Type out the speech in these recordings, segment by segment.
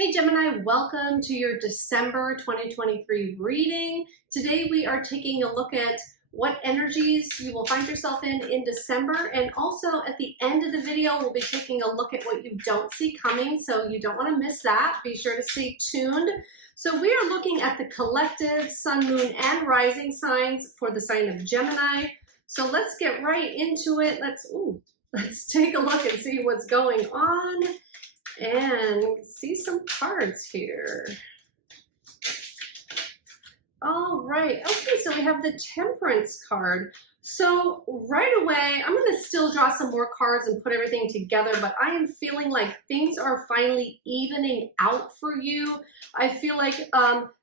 Hey Gemini, welcome to your December 2023 reading. Today we are taking a look at what energies you will find yourself in December, and also at the end of the video we'll be taking a look at what you don't see coming, so you don't want to miss that. Be sure to stay tuned. So we are looking at the collective sun, moon, and rising signs for the sign of Gemini. So let's get right into it. Let's take a look and see what's going on and see some cards here. All right, okay, so we have the Temperance card. So right away, I'm gonna still draw some more cards and put everything together, but I am feeling like things are finally evening out for you. I feel like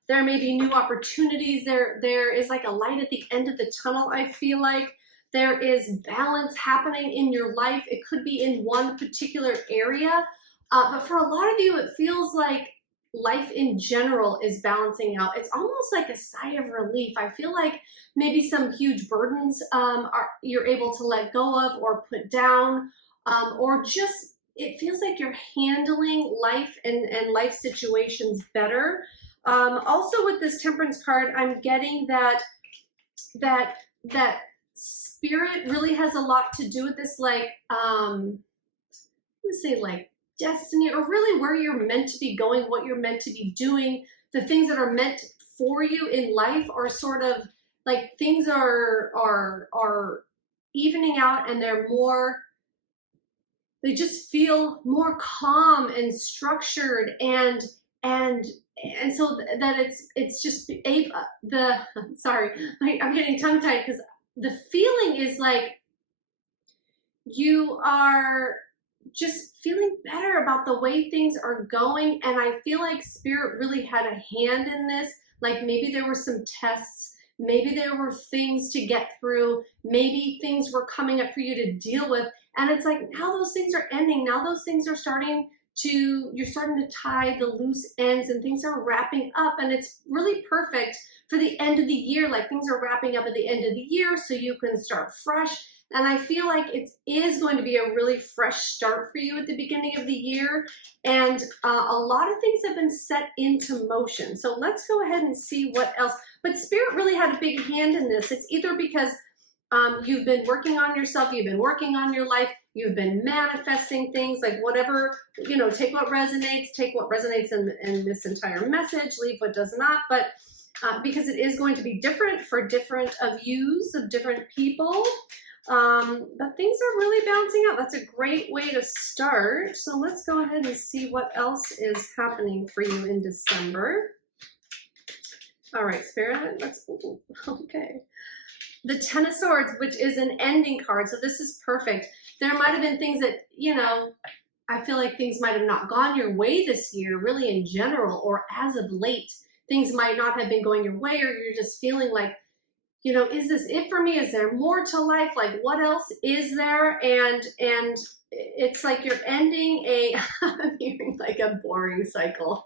there may be new opportunities. There is like a light at the end of the tunnel, I feel like. There is balance happening in your life. It could be in one particular area. But for a lot of you, it feels like life in general is balancing out. It's almost like a sigh of relief. I feel like maybe some huge burdens you're able to let go of or put down, or just it feels like you're handling life and life situations better. Also with this Temperance card, I'm getting that spirit really has a lot to do with this, like let's say like destiny, or really where you're meant to be going, what you're meant to be doing. The things that are meant for you in life are sort of like things are evening out, and they just feel more calm and structured, and so that it's just sorry, I'm getting tongue tied because the feeling is like you are just feeling better about the way things are going. And I feel like Spirit really had a hand in this. Like maybe there were some tests, maybe there were things to get through, maybe things were coming up for you to deal with. And it's like now those things are ending. Now those things are you're starting to tie the loose ends, and things are wrapping up, and it's really perfect for the end of the year. Like things are wrapping up at the end of the year so you can start fresh. And I feel like it is going to be a really fresh start for you at the beginning of the year. And a lot of things have been set into motion. So let's go ahead and see what else. But Spirit really had a big hand in this. It's either because you've been working on yourself, you've been working on your life, you've been manifesting things, like whatever, take what resonates in this entire message, leave what does not. But because it is going to be different for different views of different people. But things are really bouncing out. That's a great way to start. So let's go ahead and see what else is happening for you in December. All right, Spirit, okay. The Ten of Swords, which is an ending card. So this is perfect. There might have been things that, I feel like things might have not gone your way this year, really in general, or as of late. Things might not have been going your way, or you're just feeling like, is this it for me? Is there more to life? Like, what else is there? And it's like you're ending I'm hearing like a boring cycle.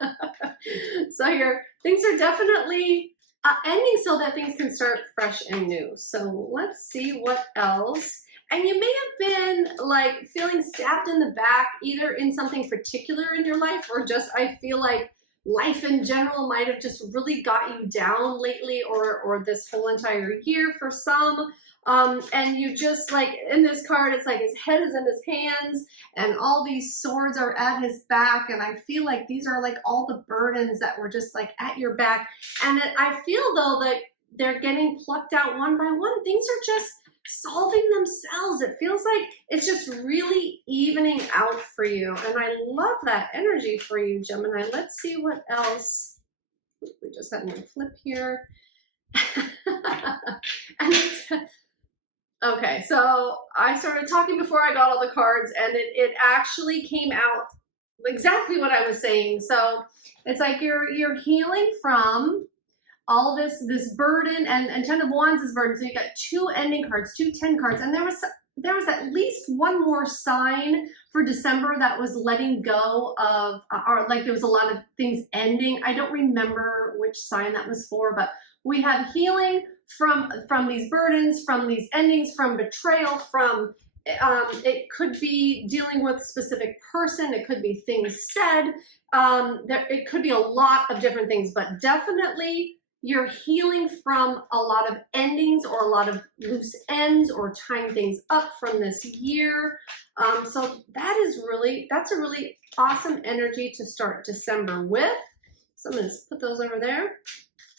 So things are definitely ending so that things can start fresh and new. So let's see what else. And you may have been like feeling stabbed in the back, either in something particular in your life, or just I feel like life in general might have just really got you down lately, or this whole entire year for some. And you just like, in this card, it's like his head is in his hands and all these swords are at his back. And I feel like these are like all the burdens that were just like at your back. And I feel though that they're getting plucked out one by one. Things are just solving themselves. It feels like it's just really evening out for you. And I love that energy for you, Gemini. Let's see what else. We just had one flip here. Okay, so I started talking before I got all the cards, and it actually came out exactly what I was saying. So it's like you're healing from all this burden, and Ten of Wands is burden. So you got two ending cards, two 10 cards, and there was at least one more sign for December that was letting go of, or like there was a lot of things ending. I don't remember which sign that was for, but we have healing from these burdens, from these endings, from betrayal, from It could be dealing with a specific person. It could be things said. It could be a lot of different things, but definitely you're healing from a lot of endings or a lot of loose ends or tying things up from this year. So that's a really awesome energy to start December with. So I'm going to put those over there.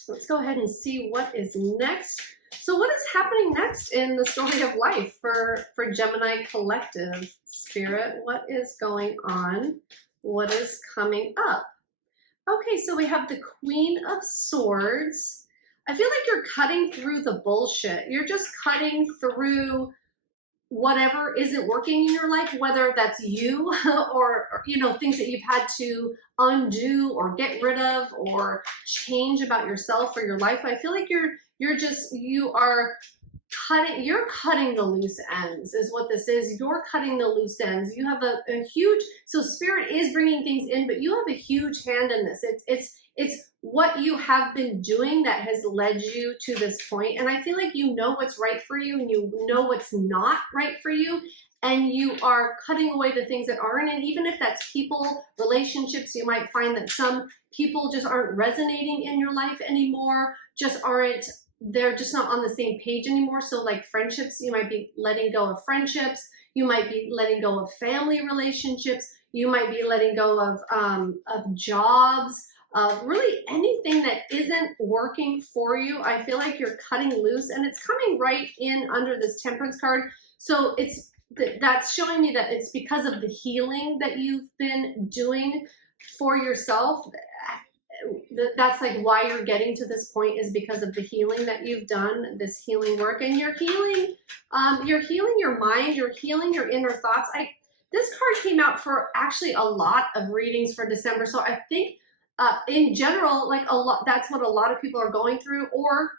Let's go ahead and see what is next. So what is happening next in the story of life for Gemini Collective? Spirit, what is going on? What is coming up? Okay, so we have the Queen of Swords. I feel like you're cutting through the bullshit. You're just cutting through whatever isn't working in your life, whether that's you or you know, things that you've had to undo or get rid of or change about yourself or your life. I feel like you're cutting the loose ends is what this is. You're cutting the loose ends. You have a huge, so Spirit is bringing things in, but you have a huge hand in this. It's what you have been doing that has led you to this point. And I feel like you know what's right for you and you know what's not right for you. And you are cutting away the things that aren't. And even if that's people, relationships, you might find that some people just aren't resonating in your life anymore, they're just not on the same page anymore. So like friendships, you might be letting go of friendships. You might be letting go of family relationships. You might be letting go of jobs, really anything that isn't working for you. I feel like you're cutting loose, and it's coming right in under this Temperance card. So that's showing me that it's because of the healing that you've been doing for yourself. That's like why you're getting to this point, is because of the healing that you've done, this healing work, and you're healing your mind, you're healing your inner thoughts. This card came out for actually a lot of readings for December, so I think in general, like that's what a lot of people are going through, or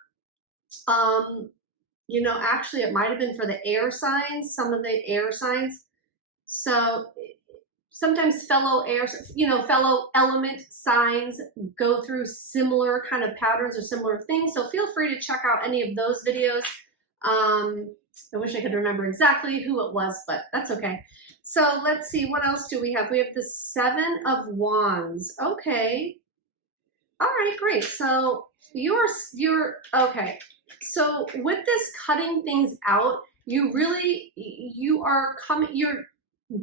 you know, actually it might have been for the air signs, some of the air signs. So sometimes fellow element signs go through similar kind of patterns or similar things. So feel free to check out any of those videos. I wish I could remember exactly who it was, but that's okay. So let's see, what else do we have? We have the Seven of Wands. Okay. All right, great. So you're okay. So with this cutting things out, you're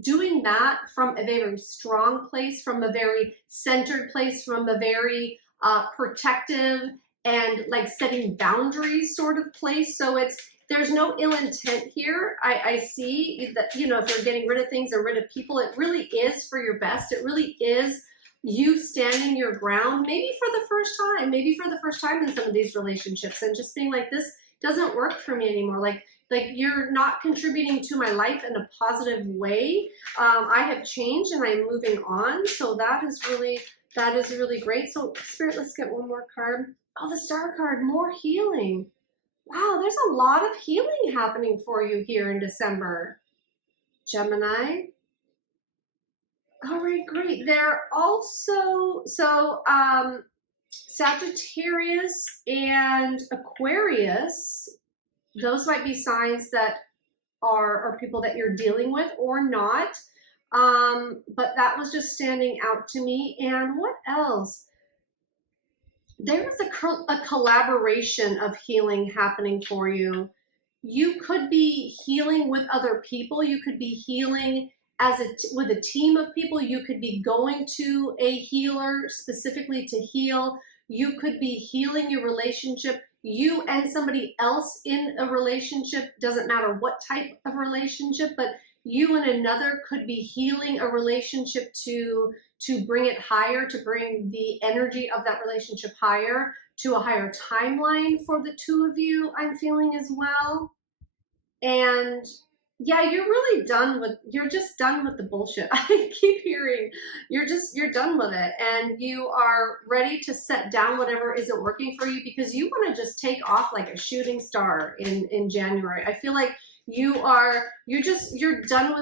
doing that from a very strong place, from a very centered place, from a very protective and like setting boundaries sort of place. So there's no ill intent here. I see that, you know, if you're getting rid of things or rid of people, it really is for your best. It really is you standing your ground, maybe for the first time in some of these relationships, and just being like, this doesn't work for me anymore. Like you're not contributing to my life in a positive way. I have changed and I'm moving on. So that is really great. So Spirit, let's get one more card. Oh, the Star card, more healing. Wow, there's a lot of healing happening for you here in December, Gemini. All right, great. They're also, Sagittarius and Aquarius, those might be signs that are people that you're dealing with or not. But that was just standing out to me. And what else? There was a collaboration of healing happening for you. You could be healing with other people. You could be healing with a team of people. You could be going to a healer specifically to heal. You could be healing your relationship. You and somebody else in a relationship, doesn't matter what type of relationship, but you and another could be healing a relationship to bring it higher, to bring the energy of that relationship higher, to a higher timeline for the two of you, I'm feeling as well. And yeah, you're just done with the bullshit. I keep hearing you're done with it, and you are ready to set down whatever isn't working for you, because you want to just take off like a shooting star in January. I feel like you're done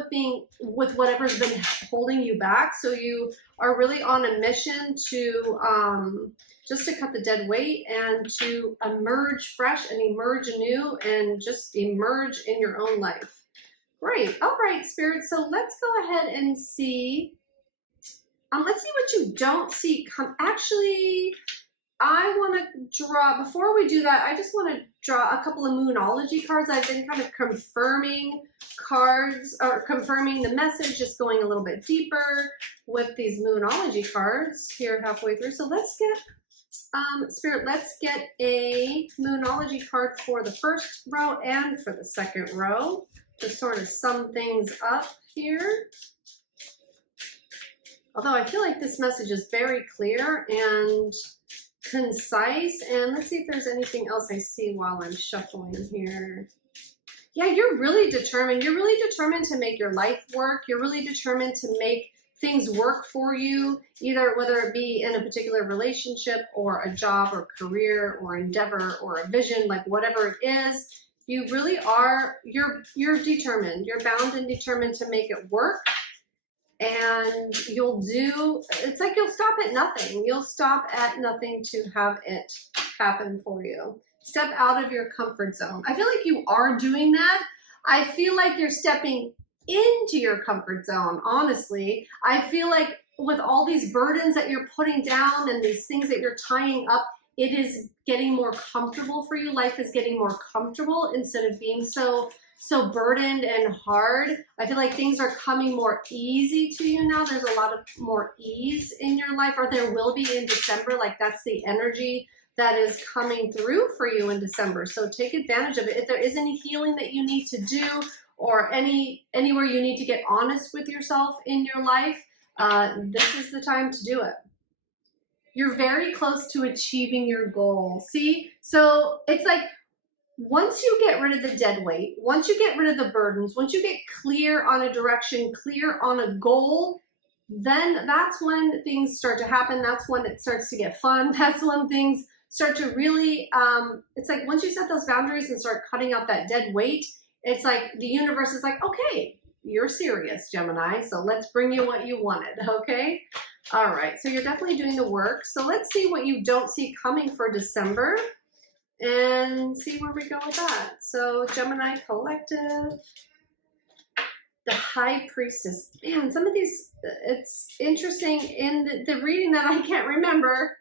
with whatever's been holding you back. So you are really on a mission to just to cut the dead weight and to emerge fresh and emerge anew and just emerge in your own life. Great. All right, Spirit. So let's go ahead and see. Let's see what you don't see come. Actually, I want to draw, before we do that, I just want to draw a couple of Moonology cards. I've been kind of confirming cards, or confirming the message, just going a little bit deeper with these Moonology cards here halfway through. So let's get, Spirit, let's get a Moonology card for the first row and for the second row to sort of sum things up here. Although I feel like this message is very clear and concise. And let's see if there's anything else I see while I'm shuffling here. Yeah, you're really determined. You're really determined to make your life work. You're really determined to make things work for you, either whether it be in a particular relationship or a job or career or endeavor or a vision, like whatever it is. You really are, you're determined. You're bound and determined to make it work. And you'll do, it's like you'll stop at nothing. You'll stop at nothing to have it happen for you. Step out of your comfort zone. I feel like you are doing that. I feel like you're stepping into your comfort zone, honestly. I feel like with all these burdens that you're putting down and these things that you're tying up, it is getting more comfortable for you. Life is getting more comfortable instead of being so burdened and hard. I feel like things are coming more easy to you now. There's a lot of more ease in your life, or there will be in December. Like that's the energy that is coming through for you in December. So take advantage of it. If there is any healing that you need to do, or anywhere you need to get honest with yourself in your life, this is the time to do it. You're very close to achieving your goal. See? So it's like, once you get rid of the dead weight, once you get rid of the burdens, once you get clear on a direction, clear on a goal, then that's when things start to happen. That's when it starts to get fun. That's when things start to really, it's like once you set those boundaries and start cutting out that dead weight, it's like the universe is like, okay, you're serious, Gemini, so let's bring you what you wanted, okay? All right, so you're definitely doing the work. So let's see what you don't see coming for December and see where we go with that. So Gemini Collective, the High Priestess. Man, some of these, it's interesting in the reading that I can't remember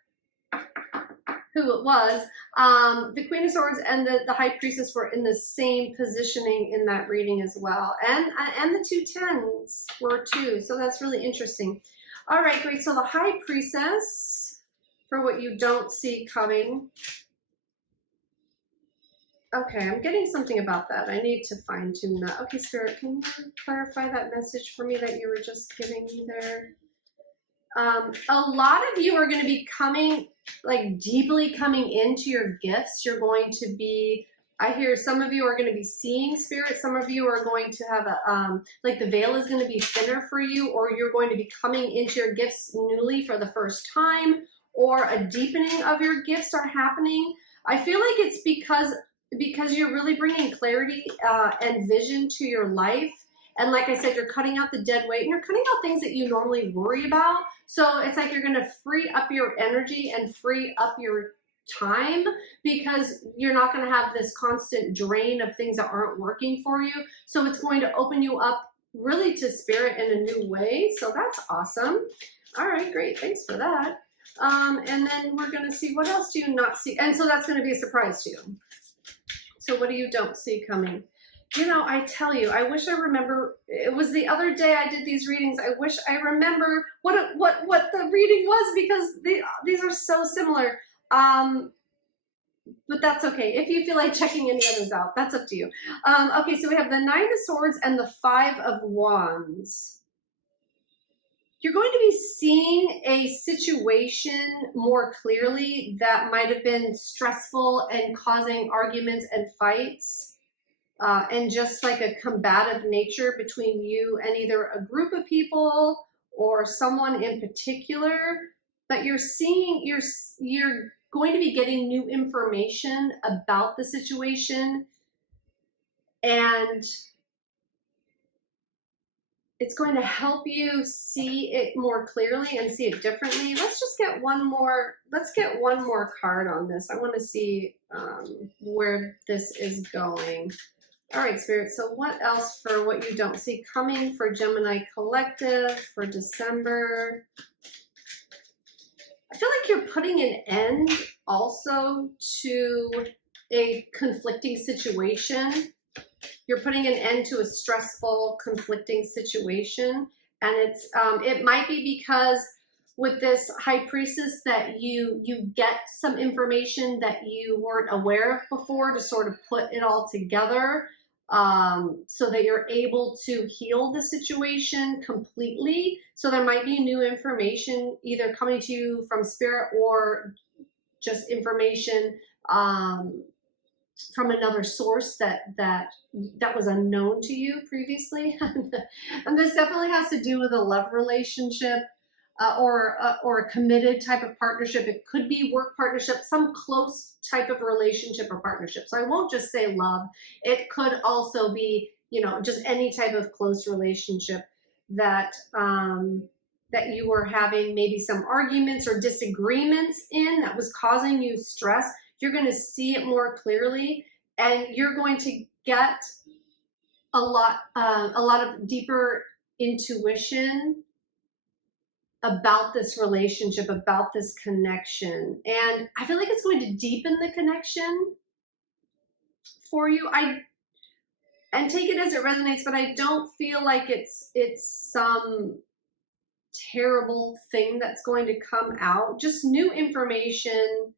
who it was. The Queen of Swords and the High Priestess were in the same positioning in that reading as well. And the two tens were too. So that's really interesting. All right, great. So the High Priestess, for what you don't see coming. Okay, I'm getting something about that. I need to fine tune that. Okay, Spirit, can you clarify that message for me that you were just giving me there? A lot of you are going to be coming, like deeply coming into your gifts. You're going to be, I hear some of you are going to be seeing Spirit. Some of you are going to have a, like the veil is going to be thinner for you, or you're going to be coming into your gifts newly for the first time, or a deepening of your gifts are happening. I feel like it's because you're really bringing clarity and vision to your life. And like I said, you're cutting out the dead weight and you're cutting out things that you normally worry about. So it's like you're going to free up your energy and free up your time, because you're not going to have this constant drain of things that aren't working for you. So it's going to open you up really to Spirit in a new way. So that's awesome. All right, great. Thanks for that. And then we're going to see, what else do you not see? And so that's going to be a surprise to you. So what do you don't see coming? You know, I tell you, I wish I remember, it was the other day I did these readings. I wish I remember what the reading was, because these are so similar. But that's okay. If you feel like checking any others out, that's up to you. Okay, so we have the Nine of Swords and the Five of Wands. You're going to be seeing a situation more clearly that might have been stressful and causing arguments and fights. And just like a combative nature between you and either a group of people or someone in particular. But you're seeing, you're going to be getting new information about the situation, and it's going to help you see it more clearly and see it differently. Let's just get one more. Let's get one more card on this. I want to see where this is going. All right, Spirit. So what else for what you don't see coming for Gemini Collective for December? I feel like you're putting an end also to a conflicting situation. You're putting an end to a stressful, conflicting situation. And it might be because with this High Priestess that you get some information that you weren't aware of before to sort of put it all together, so that you're able to heal the situation completely. So there might be new information either coming to you from Spirit or just information from another source that was unknown to you previously. And this definitely has to do with a love relationship, or a committed type of partnership. It could be work partnership, some close type of relationship or partnership. So I won't just say love. It could also be, you know, just any type of close relationship that that you were having maybe some arguments or disagreements in that was causing you stress. You're going to see it more clearly, and you're going to get a lot of deeper intuition about this relationship, about this connection. And I feel like it's going to deepen the connection for you. And take it as it resonates, but I don't feel like it's some terrible thing that's going to come out. Just new information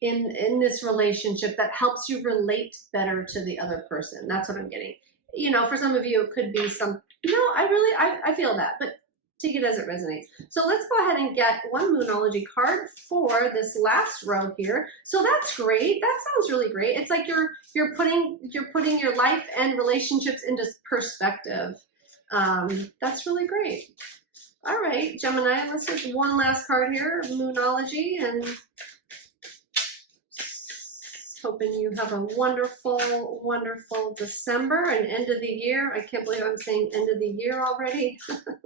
in this relationship that helps you relate better to the other person. That's what I'm getting. You know, for some of you, it could be some, no, I feel that, but take it as it resonates. So let's go ahead and get one Moonology card for this last row here. So that's great. That sounds really great. It's like you're putting your life and relationships into perspective. That's really great. All right, Gemini, let's get one last card here, Moonology, and hoping you have a wonderful, wonderful December and end of the year. I can't believe I'm saying end of the year already.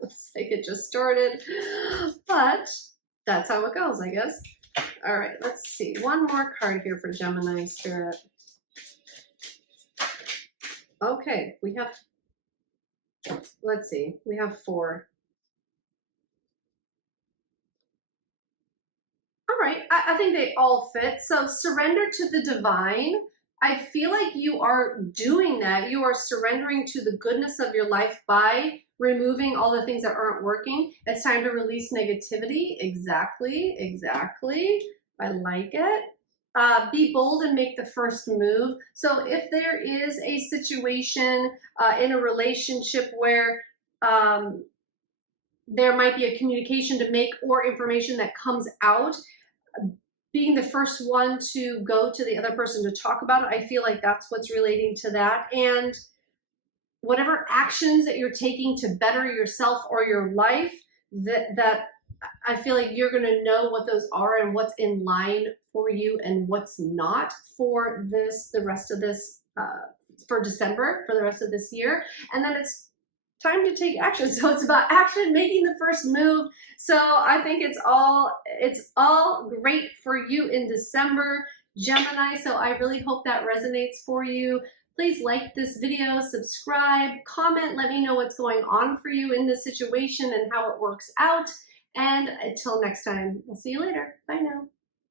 It's like it just started, but that's how it goes, I guess. All right, let's see. One more card here for Gemini Spirit. Okay, we have, let's see, we have 4. All right, I think they all fit. So surrender to the divine. I feel like you are doing that. You are surrendering to the goodness of your life by removing all the things that aren't working. It's time to release negativity. Exactly, exactly. I like it. Be bold and make the first move. So if there is a situation in a relationship where there might be a communication to make or information that comes out, being the first one to go to the other person to talk about it, I feel like that's what's relating to that. And whatever actions that you're taking to better yourself or your life, that I feel like you're going to know what those are and what's in line for you and what's not for the rest of this, for December, for the rest of this year. And then it's time to take action. So it's about action, making the first move. So I think it's all great for you in December, Gemini. So I really hope that resonates for you. Please like this video, subscribe, comment, let me know what's going on for you in this situation and how it works out. And until next time, we'll see you later. Bye now.